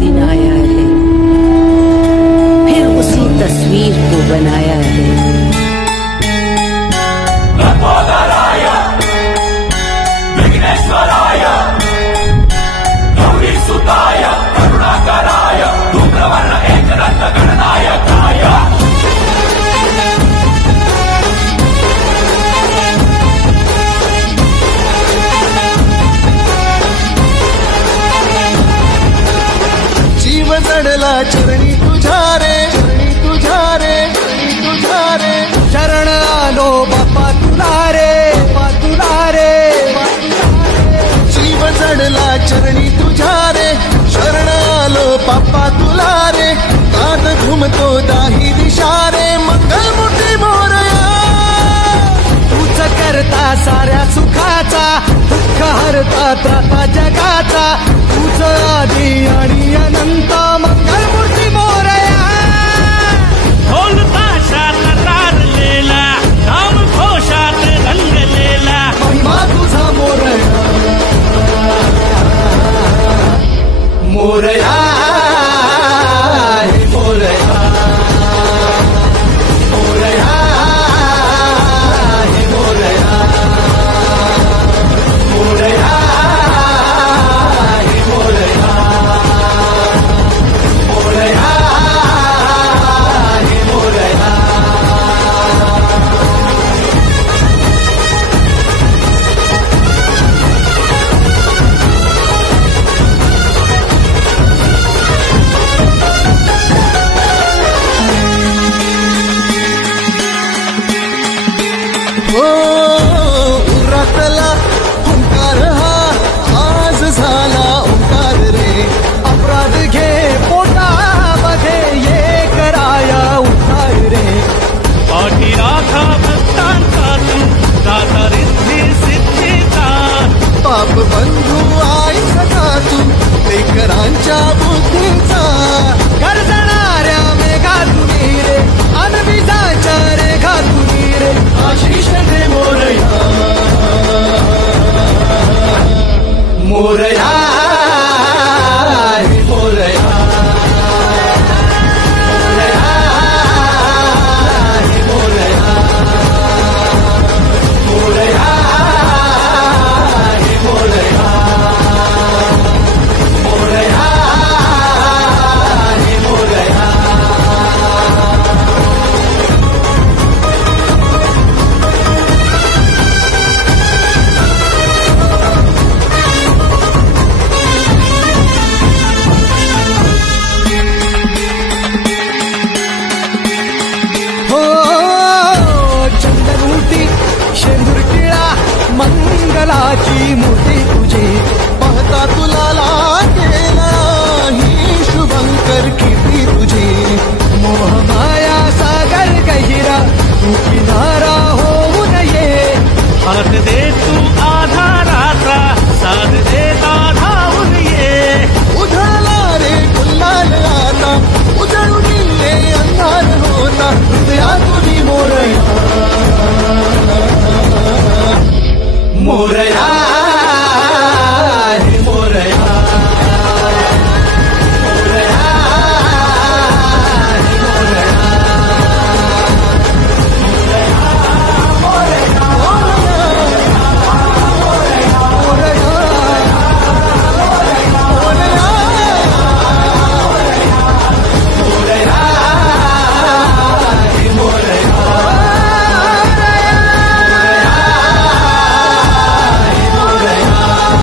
दिन आया है, फिर उसी तस्वीर को बनाया है। लंबोदराय, विघ्नेश्वराय, गौरीसुताय, करुणाकराय, धूम्रवर्ण एकदंत गणनायकाय। जीव जडला चरणी तुझ्या रे, चरणी तुझ्या रे, चरणी तुझ्या रे, शरण आलो बाप्पा तुला रे, बाप्पा तुला रे, जीव जडला चरणी तुझ्या रे, शरण आलो बाप्पा तुला रे, कात घुमतो दाही दिशा रे, मंगलमूर्ती मोरया, तूच करता साऱ्या सुखाचा, दुःख हरता त्राता जगाचा, तुझ आदी आणि अनंत, मंगलमूर्ती मोरया। ढोल ताशात तारलेला, नाम घोषात रंगलेला, महिमा तुझा मोरया, मोरया।